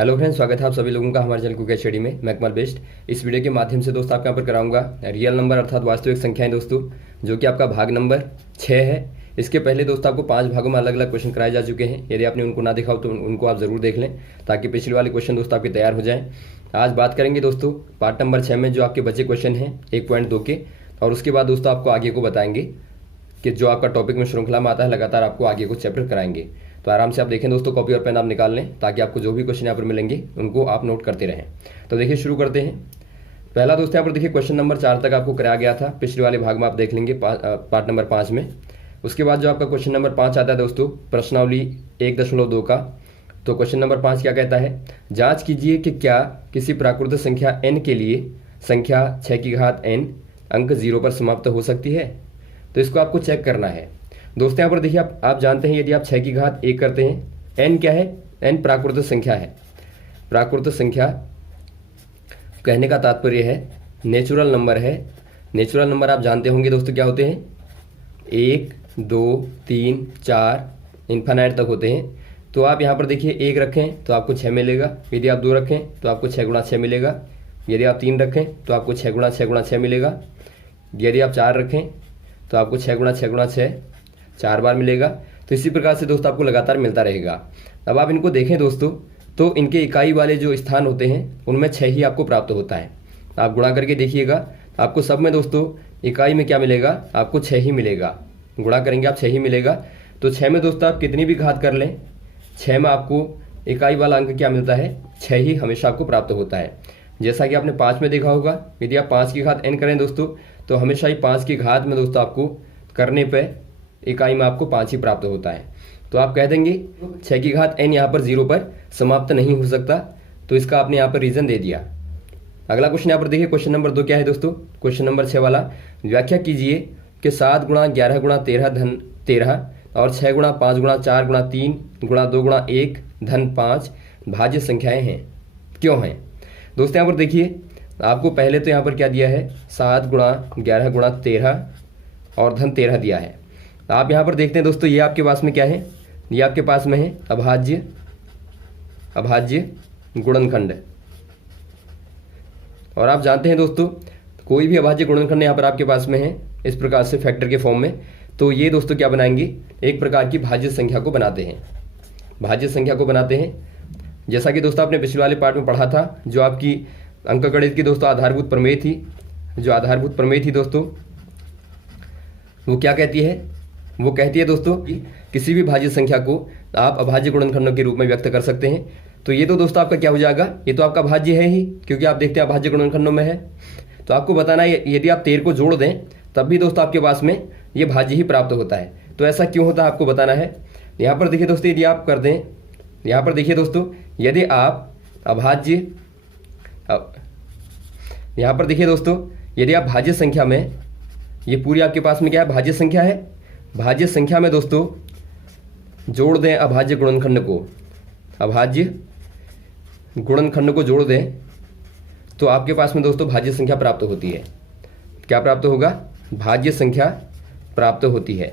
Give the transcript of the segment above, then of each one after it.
Hello friends, स्वागत है आप सभी लोगों का हमारे चैनल कुकिंग स्टडी में। मैं कमल बेस्ट। इस वीडियो के माध्यम से दोस्तों आपके यहाँ पर कराऊंगा रियल नंबर अर्थात वास्तविक संख्याएं दोस्तों, जो कि आपका भाग नंबर 6 है। इसके पहले दोस्तों आपको 5 भागों में अलग अलग क्वेश्चन कराए जा चुके हैं। यदि आपने उनको ना देखा हो तो उनको आप जरूर देख लें, ताकि पिछले वाले क्वेश्चन दोस्तों आपके तैयार हो जाएं। आज बात करेंगे दोस्तों पार्ट नंबर 6 में जो आपके बचे क्वेश्चन हैं 1.2 के, और उसके बाद दोस्तों आपको आगे को बताएंगे कि जो आपका टॉपिक में श्रृंखला में आता है, लगातार आपको आगे को चैप्टर कराएंगे। तो आराम से आप देखें दोस्तों, कॉपी और पेन आप निकाल लें, ताकि आपको जो भी क्वेश्चन यहाँ पर मिलेंगे उनको आप नोट करते रहें। तो देखिए शुरू करते हैं। पहला दोस्तों यहाँ पर देखिए क्वेश्चन नंबर 4 तक आपको कराया गया था। पिछले वाले भाग में आप देख लेंगे पार्ट नंबर 5 में। उसके बाद जो आपका क्वेश्चन नंबर 5 आता है दोस्तों, प्रश्नावली 1.2 का। तो क्वेश्चन नंबर 5 क्या कहता है, जाँच कीजिए कि क्या किसी प्राकृत संख्या n के लिए संख्या 6 की घात n अंक 0 पर समाप्त हो सकती है। तो इसको आपको चेक करना है दोस्तों। यहाँ पर देखिए आप जानते हैं, यदि आप 6 की घात 1 करते हैं, n क्या है, n प्राकृत संख्या है। प्राकृत संख्या कहने का तात्पर्य है नेचुरल नंबर है। नेचुरल नंबर आप जानते होंगे दोस्तों क्या होते हैं, 1 2 3 4 इन्फानाइट तक होते हैं। तो आप यहाँ पर देखिए 1 रखें तो आपको 6 मिलेगा। यदि आप 2 रखें तो आपको 6 गुणा 6 मिलेगा। यदि आप 3 रखें तो आपको 6 गुणा 6 गुणा 6 मिलेगा। यदि आप 4 रखें तो आपको 6 गुणा 6 गुणा 6 4 बार मिलेगा। तो इसी प्रकार से दोस्तों आपको लगातार मिलता रहेगा। अब आप इनको देखें दोस्तों, तो इनके इकाई वाले जो स्थान होते हैं उनमें 6 ही आपको प्राप्त होता है। आप गुणा करके देखिएगा, आपको सब में दोस्तों इकाई में क्या मिलेगा, आपको 6 ही मिलेगा। गुणा करेंगे आप 6 ही मिलेगा। तो 6 में दोस्तों आप कितनी भी घात कर लें, 6 में आपको इकाई वाला अंक क्या मिलता है, 6 ही हमेशा आपको प्राप्त होता है। जैसा कि आपने 5 में देखा होगा, यदि आप 5 की घात n करें दोस्तों, तो हमेशा ही 5 की घात में दोस्तों आपको करने पे इकाई में आपको 5 ही प्राप्त होता है। तो आप कह देंगे 6 की घात n यहाँ पर 0 पर समाप्त नहीं हो सकता। तो इसका आपने यहाँ पर रीजन दे दिया। अगला क्वेश्चन यहाँ पर देखिए, क्वेश्चन नंबर 2 क्या है दोस्तों, क्वेश्चन नंबर 6 वाला। व्याख्या कीजिए कि 7 गुणा 11 गुणा 13 धन 13 और 6 गुणा 5 गुणा 4 गुणा 3 गुणा 2 गुणा 1 धन 5 भाज्य संख्याएं हैं, क्यों हैं। दोस्तों यहाँ पर देखिए, आपको पहले तो यहाँ पर क्या दिया है, 7 गुणा 11 गुणा 13 और धन 13 दिया है। आप यहाँ पर देखते हैं दोस्तों, ये आपके पास में क्या है, ये आपके पास में है अभाज्य गुणनखंड। और आप जानते हैं दोस्तों, कोई भी अभाज्य गुणनखंड यहाँ पर आपके पास में है इस प्रकार से फैक्टर के फॉर्म में, तो ये दोस्तों क्या बनाएंगे, एक प्रकार की भाज्य संख्या को बनाते हैं। भाज्य संख्या को बनाते हैं, जैसा कि दोस्तों आपने पिछले वाले पार्ट में पढ़ा था, जो आपकी अंकगणित की दोस्तों आधारभूत प्रमेय थी। जो आधारभूत प्रमेय थी दोस्तों, वो क्या कहती है, वो कहती है दोस्तों कि किसी भी भाज्य संख्या को आप अभाज्य गुणनखंडों के रूप में व्यक्त कर सकते हैं। तो ये तो दोस्तों आपका क्या हो जाएगा, ये तो आपका भाज्य है ही, क्योंकि आप देखते हैं अभाज्य गुणनखंडों में है। तो आपको बताना है, यदि आप 13 को जोड़ दें तब भी दोस्तों आपके पास में ये भाज्य ही प्राप्त होता है। तो ऐसा क्यों होता है आपको बताना है। यहाँ पर देखिए दोस्तों, यदि आप कर दें, यहाँ पर देखिए दोस्तों, यदि आप अभाज्य, यहाँ पर देखिए दोस्तों, यदि आप भाज्य संख्या में, ये पूरी आपके पास में क्या है, भाज्य संख्या है। भाज्य संख्या में दोस्तों जोड़ दें अभाज्य गुणनखंड को, अभाज्य गुणनखंड को जोड़ दें, तो आपके पास में दोस्तों भाज्य संख्या प्राप्त होती है। क्या प्राप्त होगा, भाज्य संख्या प्राप्त होती है।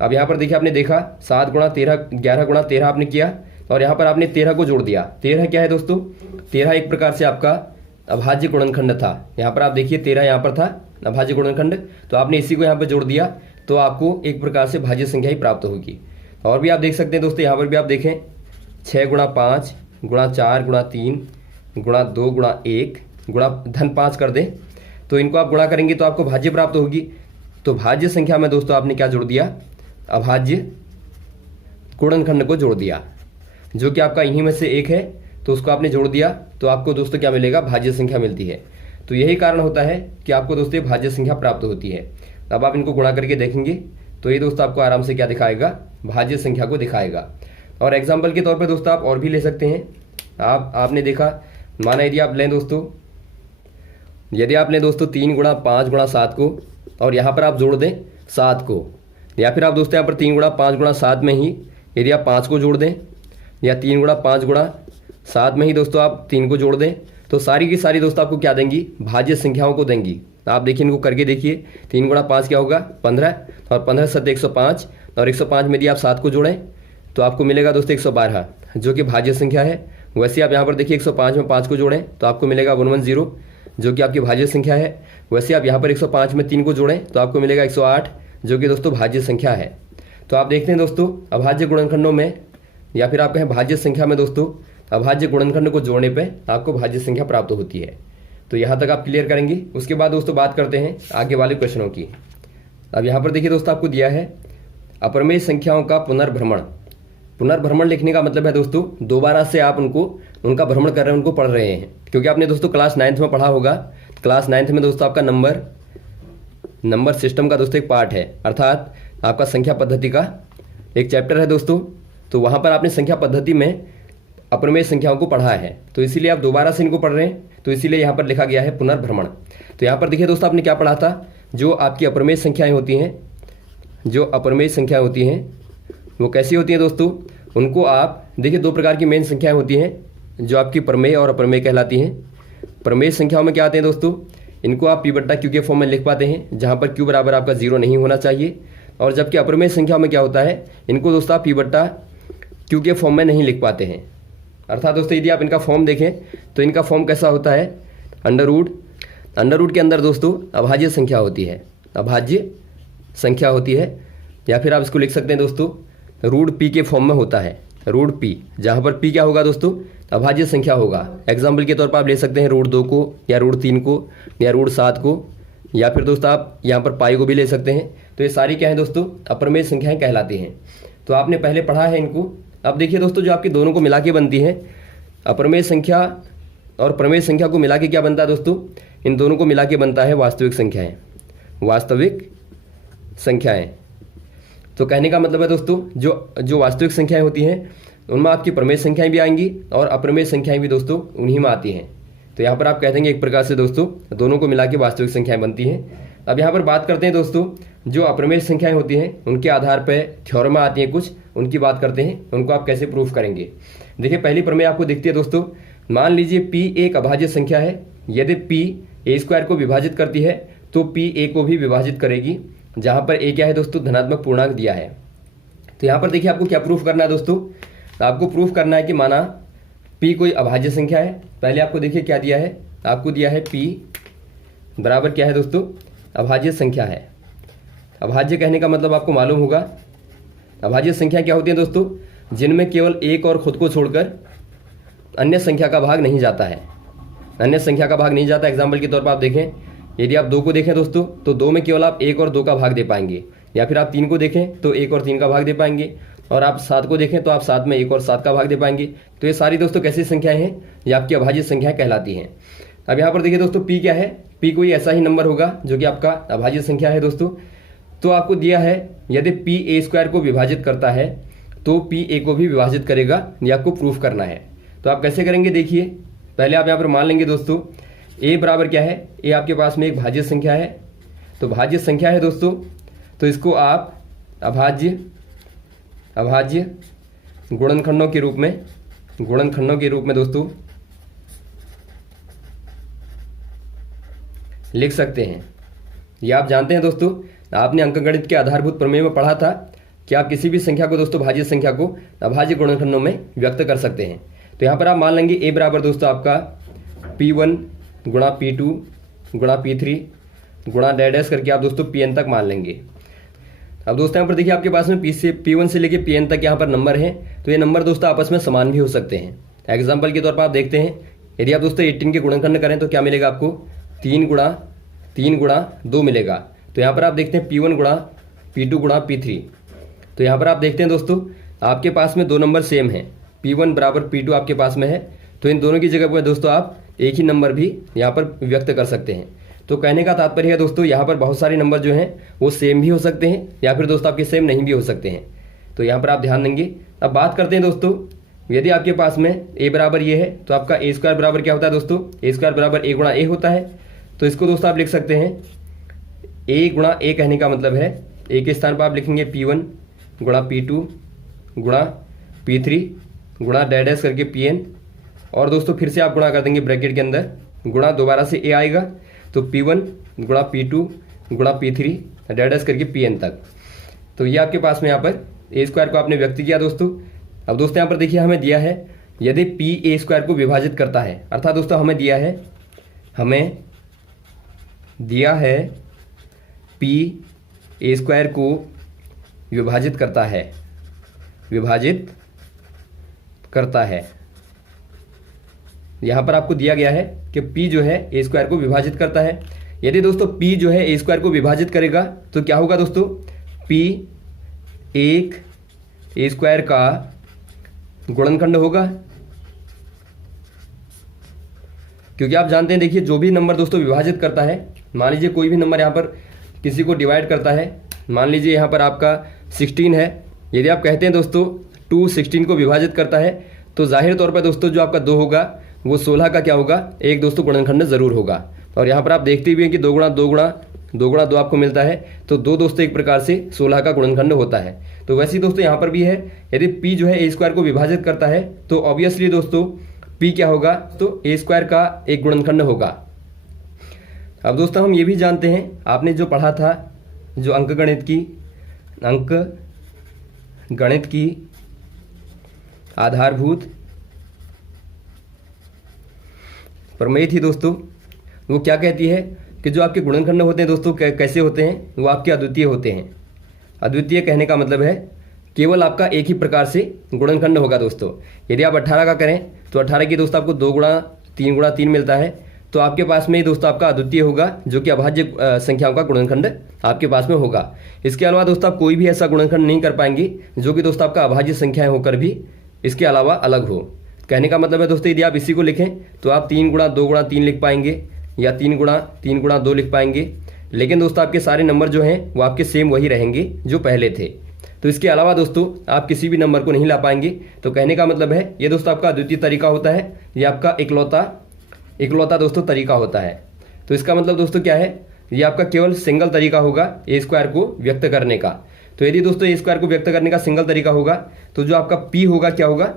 अब यहाँ पर देखिए, आपने देखा 7 गुणा 13 11 गुणा 13 आपने किया, और यहाँ पर आपने 13 को जोड़ दिया। 13 क्या है दोस्तों, 13 एक प्रकार से आपका अभाज्य गुणनखंड था। यहाँ पर आप देखिए 13 यहाँ पर था अभाज्य गुणनखंड, तो आपने इसी को यहाँ पर जोड़ दिया, तो आपको एक प्रकार से भाज्य संख्या ही प्राप्त होगी। और भी आप देख सकते हैं दोस्तों, यहाँ पर भी आप देखें 6 गुणा 5 गुणा 4 गुणा 3 गुणा 2 गुणा 1 गुणा धन 5 कर दें, तो इनको आप गुणा करेंगे तो आपको भाज्य प्राप्त होगी। तो भाज्य संख्या में दोस्तों आपने क्या जोड़ दिया, अभाज्य गुणनखंड को जोड़ दिया, जो कि आपका इन्हीं में से एक है। तो उसको आपने जोड़ दिया, तो आपको दोस्तों क्या मिलेगा, भाज्य संख्या मिलती है। तो यही कारण होता है कि आपको दोस्तों भाज्य संख्या प्राप्त होती है। अब आप इनको गुणा करके देखेंगे तो ये दोस्तों आपको आराम से क्या दिखाएगा, भाज्य संख्या को दिखाएगा। और एग्जाम्पल के तौर पर दोस्तों आप और भी ले सकते हैं। आपने देखा, माना यदि आप लें दोस्तों, यदि आप लें दोस्तों 3 गुणा 5 गुणा 7 को, और यहाँ पर आप जोड़ दें 7 को, या फिर आप दोस्तों यहाँ पर 3 गुणा 5 गुणा 7 में ही यदि आप 5 को जोड़ दें, या 3 गुणा 5 गुणा 7 में ही दोस्तों आप 3 को जोड़ दें, तो सारी की सारी दोस्तों आपको क्या देंगी, भाज्य संख्याओं को देंगी। आप देखिए, इनको करके देखिए, 3 गुणा 5 क्या होगा, 15, और 15 7 105, और 105 में यदि आप 7 को जोड़ें तो आपको मिलेगा दोस्तों 112, जो कि भाज्य संख्या है। वैसे आप यहाँ पर देखिए 105 में 5 को जोड़ें तो आपको मिलेगा 110 जो कि आपकी भाज्य संख्या है। वैसे आप यहाँ पर 105 में 3 को जोड़ें तो आपको मिलेगा 108 जो कि दोस्तों भाज्य संख्या है। तो आप देखते हैं दोस्तों अभाज्य गुणनखंडों में या फिर आप कहें भाज्य संख्या में दोस्तों अभाज्य गुणनखंड को जोड़ने पे आपको भाज्य संख्या प्राप्त होती है। तो यहाँ तक आप क्लियर करेंगे। उसके बाद दोस्तों बात करते हैं आगे वाले क्वेश्चनों की। अब यहाँ पर देखिए दोस्तों आपको दिया है अपरमेय संख्याओं का पुनर्भ्रमण। पुनर्भ्रमण लिखने का मतलब है दोस्तों दोबारा से आप उनका भ्रमण कर रहे हैं, उनको पढ़ रहे हैं। क्योंकि आपने दोस्तों क्लास 9th में पढ़ा होगा, क्लास 9th में दोस्तों आपका नंबर सिस्टम का दोस्तों एक पार्ट है, अर्थात आपका संख्या पद्धति का एक चैप्टर है दोस्तों। तो वहाँ पर आपने संख्या पद्धति में अपरमेय संख्याओं को पढ़ा है, तो इसीलिए आप दोबारा से इनको पढ़ रहे हैं, तो इसीलिए यहाँ पर लिखा गया है पुनर्भ्रमण। तो यहाँ पर देखिए दोस्तों आपने क्या पढ़ा था, जो आपकी अपरमेय संख्याएं होती हैं, जो अपरमेय संख्याएं होती हैं वो कैसी होती हैं दोस्तों, उनको आप देखिए 2 प्रकार की मेन संख्याएं होती हैं जो आपकी प्रमेय और अपरमेय कहलाती हैं। प्रमेय संख्याओं में क्या आते हैं दोस्तों, इनको आप P/Q के फॉर्म में लिख पाते हैं जहाँ पर Q बराबर आपका 0 नहीं होना चाहिए। और जबकि अपरमेय संख्याओं में क्या होता है, इनको दोस्तों आप P/Q के फॉर्म में नहीं लिख पाते हैं। अर्थात दोस्तों यदि आप इनका फॉर्म देखें तो इनका फॉर्म कैसा होता है, अंडर रूट के अंदर दोस्तों अभाज्य संख्या होती है, अभाज्य संख्या होती है। या फिर आप इसको लिख सकते हैं दोस्तों √P के फॉर्म में होता है, √P, जहाँ पर P क्या होगा दोस्तों, अभाज्य संख्या होगा। एग्जाम्पल के तौर पर आप ले सकते हैं √2 को या √3 को या √7 को, या फिर दोस्तों आप यहाँ पर पाई को भी ले सकते हैं। तो ये सारी क्या है दोस्तों अपरमेय संख्याएं कहलाती हैं। तो आपने पहले पढ़ा है इनको। अब देखिए दोस्तों जो आपकी दोनों को मिला के बनती है, अपरमेय संख्या और प्रमेय संख्या को मिला के क्या बनता है दोस्तों, इन दोनों को मिला के बनता है वास्तविक संख्याएं, वास्तविक संख्याएं। तो कहने का मतलब है दोस्तों जो वास्तविक संख्याएं होती हैं उनमें आपकी प्रमेय संख्याएं भी आएंगी और अप्रमेय संख्याएं भी दोस्तों उन्हीं में आती हैं। तो यहाँ पर आप कह देंगे एक प्रकार से दोस्तों दोनों को मिला के वास्तविक संख्याएं बनती हैं। अब यहाँ पर बात करते हैं दोस्तों जो अप्रमेय संख्याएं होती हैं उनके आधार पर थ्योरम आती हैं कुछ, उनकी बात करते हैं, उनको आप कैसे प्रूफ करेंगे। देखिए पहली प्रमेय आपको दिखती है दोस्तों, मान लीजिए P एक अभाज्य संख्या है, यदि P A² को विभाजित करती है तो P A को भी विभाजित करेगी, जहाँ पर A क्या है दोस्तों धनात्मक पूर्णांक दिया है। तो यहाँ पर देखिए आपको क्या प्रूफ करना है दोस्तों, आपको प्रूफ करना है कि माना P कोई अभाज्य संख्या है। पहले आपको देखिए क्या दिया है, आपको दिया है P बराबर क्या है दोस्तों अभाज्य संख्या है। अभाज्य कहने का मतलब आपको मालूम होगा, अभाज्य संख्या क्या होती है दोस्तों, जिनमें केवल एक और खुद को छोड़कर अन्य संख्या का भाग नहीं जाता है, अन्य संख्या का भाग नहीं जाता। एग्जाम्पल के तौर पर आप देखें, यदि आप 2 को देखें दोस्तों तो 2 में केवल आप 1 और 2 का भाग दे पाएंगे, या फिर आप 3 को देखें तो 1 और 3 का भाग दे पाएंगे, और आप 7 को देखें तो आप 7 में 1 और 7 का भाग दे पाएंगे। तो ये सारी दोस्तों कैसी संख्याएं हैं, ये आपकी अभाज्य संख्याएं कहलाती हैं। अब यहाँ पर देखिए दोस्तों P क्या है, P कोई ऐसा ही नंबर होगा जो कि आपका अभाज्य संख्या है दोस्तों। तो आपको दिया है यदि P A² को विभाजित करता है तो P A को भी विभाजित करेगा, ये आपको प्रूफ करना है। तो आप कैसे करेंगे देखिए, पहले आप यहाँ पर मान लेंगे दोस्तों A बराबर क्या है, A आपके पास में एक भाज्य संख्या है, तो भाज्य संख्या है दोस्तों, तो इसको आप अभाज्य गुणनखंडों के रूप में दोस्तों लिख सकते हैं। ये आप जानते हैं दोस्तों, आपने अंकगणित के आधारभूत प्रमेय में पढ़ा था कि आप किसी भी संख्या को दोस्तों भाज्य संख्या को अभाज्य गुणनखंडों में व्यक्त कर सकते हैं। तो यहाँ पर आप मान लेंगे A बराबर दोस्तों आपका P1 गुणा P2 गुणा P3 गुणा डैश करके आप दोस्तों Pn तक मान लेंगे। अब दोस्तों यहाँ पर देखिए आपके पास में P1 से लेके Pn तक यहाँ पर नंबर है, तो ये नंबर दोस्तों आपस में समान भी हो सकते हैं। एग्जाम्पल के तौर पर आप देखते हैं, यदि आप दोस्तों 18 के गुणनखंड करें तो क्या मिलेगा आपको 3 गुणा 2 मिलेगा। तो यहाँ पर आप देखते हैं P1 गुणा P2 गुणा P3। तो यहाँ पर आप देखते हैं दोस्तों आपके पास में 2 नंबर सेम हैं, P1 बराबर P2 आपके पास में है, तो इन दोनों की जगह पर दोस्तों आप एक ही नंबर भी यहाँ पर व्यक्त कर सकते हैं। तो कहने का तात्पर्य है दोस्तों यहाँ पर बहुत सारे नंबर जो हैं वो सेम भी हो सकते हैं या फिर दोस्तों आपके सेम नहीं भी हो सकते हैं। तो यहाँ पर आप ध्यान देंगे। अब बात करते हैं दोस्तों, यदि आपके पास में A बराबर ये है तो आपका A² बराबर क्या होता है दोस्तों, A² बराबर A गुणा A होता है। तो इसको दोस्तों आप लिख सकते हैं A गुणा A, कहने का मतलब है A के स्थान पर आप लिखेंगे P1 गुणा P2 गुणा P3 गुणा डैश करके Pn, और दोस्तों फिर से आप गुणा कर देंगे ब्रैकेट के अंदर, गुणा दोबारा से A आएगा तो P1 गुणा P2 गुणा P3 डैश करके Pn तक। तो ये आपके पास में यहाँ पर A² को आपने व्यक्त किया दोस्तों। अब दोस्तों यहाँ पर देखिए हमें दिया है यदि पी ए स्क्वायर को विभाजित करता है, अर्थात दोस्तों हमें दिया है पी ए स्क्वायर को विभाजित करता है, यहाँ पर आपको दिया गया है कि p जो है ए स्क्वायर को विभाजित करता है। यदि दोस्तों p जो है ए स्क्वायर को विभाजित करेगा तो क्या होगा दोस्तों, p एक ए स्क्वायर का गुणनखंड होगा, क्योंकि आप जानते हैं देखिए जो भी नंबर दोस्तों विभाजित करता है, मान लीजिए कोई भी नंबर यहाँ पर किसी को डिवाइड करता है, मान लीजिए यहाँ पर आपका 16 है, यदि आप कहते हैं दोस्तों 2 16 को विभाजित करता है तो जाहिर तौर पर दोस्तों जो आपका 2 होगा वो 16 का क्या होगा, एक दोस्तों गुणनखंड जरूर होगा। और यहाँ पर आप देखते भी हैं कि 2 गुणा 2 गुणा 2 गुणा 2 आपको मिलता है, तो 2 दोस्तों एक प्रकार से 16 का गुणनखंड होता है। तो वैसे ही दोस्तों यहाँ पर भी है, यदि p जो है ए स्क्वायर को विभाजित करता है तो ऑब्वियसली दोस्तों p क्या होगा, तो ए स्क्वायर का एक गुणनखंड होगा। अब दोस्तों हम ये भी जानते हैं, आपने जो पढ़ा था जो अंकगणित की आधारभूत प्रमेय थी दोस्तों, वो क्या कहती है कि जो आपके गुणनखंड होते हैं दोस्तों कैसे होते हैं, वो आपके अद्वितीय होते हैं। अद्वितीय कहने का मतलब है केवल आपका एक ही प्रकार से गुणनखंड होगा दोस्तों। यदि आप 18 का करें तो 18 की दोस्तों आपको 2 गुणा 3 मिलता है, तो आपके पास में ही दोस्तों आपका अद्वितीय होगा, जो कि अभाज्य संख्याओं का गुणनखंड आपके पास में होगा। इसके अलावा दोस्तों आप कोई भी ऐसा गुणनखंड नहीं कर पाएंगे जो कि दोस्तों आपका अभाज्य संख्याएं होकर भी इसके अलावा अलग हो। कहने का मतलब है दोस्तों यदि आप इसी को लिखें तो आप 3 गुणा 2 गुणा 3 लिख पाएंगे, या 3 गुणा 2 लिख पाएंगे, लेकिन दोस्तों आपके सारे नंबर जो हैं वो आपके सेम वही रहेंगे जो पहले थे। तो इसके अलावा दोस्तों आप किसी भी नंबर को नहीं ला पाएंगे। तो कहने का मतलब है ये दोस्तों आपका अद्वितीय तरीका होता है, ये आपका इकलौता दोस्तों तरीका होता है। तो इसका मतलब दोस्तों क्या है, ये आपका केवल सिंगल तरीका होगा ए स्क्वायर को व्यक्त करने का। तो यदि दोस्तों ए स्क्वायर को व्यक्त करने का सिंगल तरीका होगा तो जो आपका p होगा क्या होगा,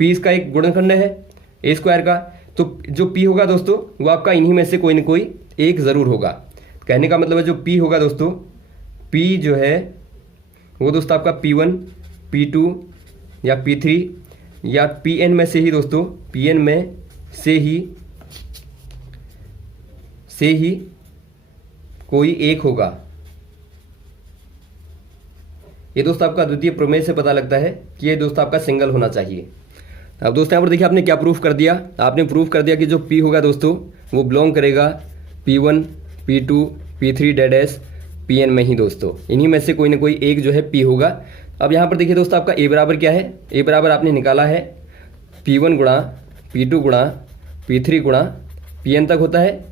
p इसका एक गुणनखंड है ए स्क्वायर का, तो जो p होगा दोस्तों वो आपका इन्हीं में से कोई ना कोई एक ज़रूर होगा। कहने का मतलब है जो p होगा दोस्तों, p जो है वो दोस्तों आपका p1 p2 या p3 या pn में से ही दोस्तों, pn में से ही कोई एक होगा। ये दोस्तों आपका द्वितीय प्रमेय से पता लगता है कि ये दोस्तों आपका सिंगल होना चाहिए। अब दोस्तों यहाँ पर देखिए आपने क्या प्रूफ कर दिया, आपने प्रूफ कर दिया कि जो p होगा दोस्तों वो बिलोंग करेगा p1 p2 p3 dash pn में ही दोस्तों, इन्हीं में से कोई ना कोई एक जो है p होगा। अब यहाँ पर देखिए दोस्तों आपका a बराबर क्या है, a बराबर आपने निकाला है p1 गुणा p2 गुणा p3 गुणा pn तक होता है।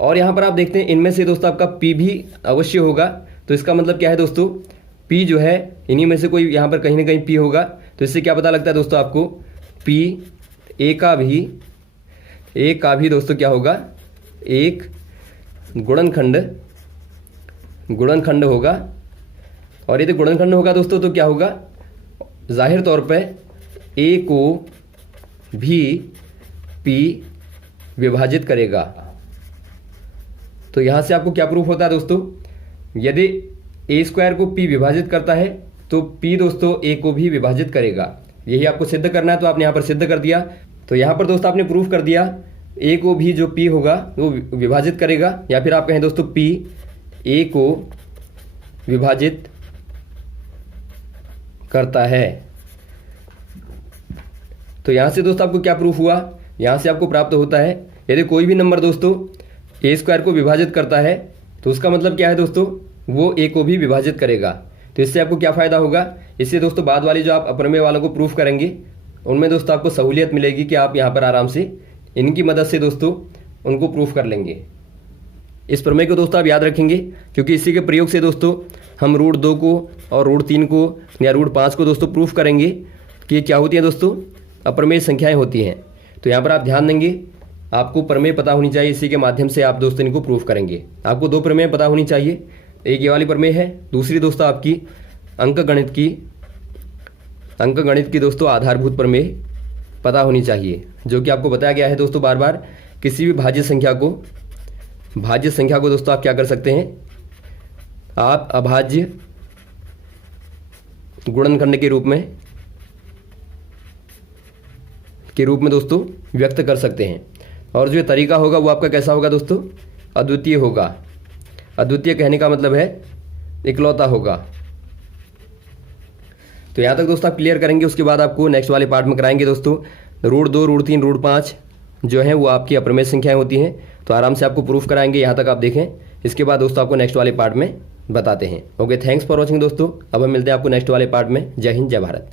और यहाँ पर आप देखते हैं इनमें से दोस्तों आपका p भी अवश्य होगा। तो इसका मतलब क्या है दोस्तों, p जो है इन्हीं में से कोई यहाँ पर कहीं ना कहीं p होगा। तो इससे क्या पता लगता है दोस्तों आपको, p a का भी दोस्तों क्या होगा, एक गुणनखंड होगा। और यदि गुणनखंड होगा दोस्तों तो क्या होगा, जाहिर तौर पे a को भी p विभाजित करेगा। तो यहाँ से आपको क्या प्रूफ होता है दोस्तों, यदि ए स्क्वायर को p विभाजित करता है तो p दोस्तों a को भी विभाजित करेगा। यही आपको सिद्ध करना है, तो आपने यहाँ पर सिद्ध कर दिया। तो यहाँ पर दोस्तों आपने प्रूफ कर दिया a को भी जो p होगा वो विभाजित करेगा, या फिर आप कहें दोस्तों p a को विभाजित करता है। तो यहाँ से दोस्तों आपको क्या प्रूफ हुआ, यहाँ से आपको प्राप्त होता है यदि कोई भी नंबर दोस्तों ए स्क्वायर को विभाजित करता है तो उसका मतलब क्या है दोस्तों, वो ए को भी विभाजित करेगा। तो इससे आपको क्या फ़ायदा होगा, इससे दोस्तों बाद वाली जो आप अप्रमेय वालों को प्रूफ करेंगे उनमें दोस्तों आपको सहूलियत मिलेगी कि आप यहाँ पर आराम से इनकी मदद से दोस्तों उनको प्रूफ कर लेंगे। इस प्रमेय को दोस्तों आप याद रखेंगे, क्योंकि इसी के प्रयोग से दोस्तों हम रूट 2 को और रूट 3 को या रूट 5 को दोस्तों प्रूफ करेंगे कि ये क्या होती है दोस्तों, अप्रमेय संख्याएं होती हैं। तो यहाँ पर आप ध्यान देंगे, आपको प्रमेय पता होनी चाहिए, इसी के माध्यम से आप दोस्तों इनको प्रूफ करेंगे। आपको 2 प्रमेय पता होनी चाहिए, एक ये वाली प्रमेय है, दूसरी दोस्तों आपकी अंकगणित की दोस्तों आधारभूत प्रमेय पता होनी चाहिए, जो कि आपको बताया गया है दोस्तों बार बार। किसी भी भाज्य संख्या को दोस्तों आप क्या कर सकते हैं, आप अभाज्य गुणनखंड के रूप में के रूप में दोस्तों व्यक्त कर सकते हैं। और जो ये तरीका होगा वो आपका कैसा होगा दोस्तों, अद्वितीय होगा। अद्वितीय कहने का मतलब है इकलौता होगा। तो यहाँ तक दोस्तों आप क्लियर करेंगे, उसके बाद आपको नेक्स्ट वाले पार्ट में कराएंगे दोस्तों √2, √3, √5 जो है वो आपकी अप्रमेय संख्याएं होती हैं। तो आराम से आपको प्रूफ कराएंगे, यहाँ तक आप देखें। इसके बाद दोस्तों आपको नेक्स्ट वाले पार्ट में बताते हैं। ओके, थैंक्स फॉर वॉचिंग दोस्तों। अब हम मिलते हैं आपको नेक्स्ट वाले पार्ट में। जय हिंद, जय भारत।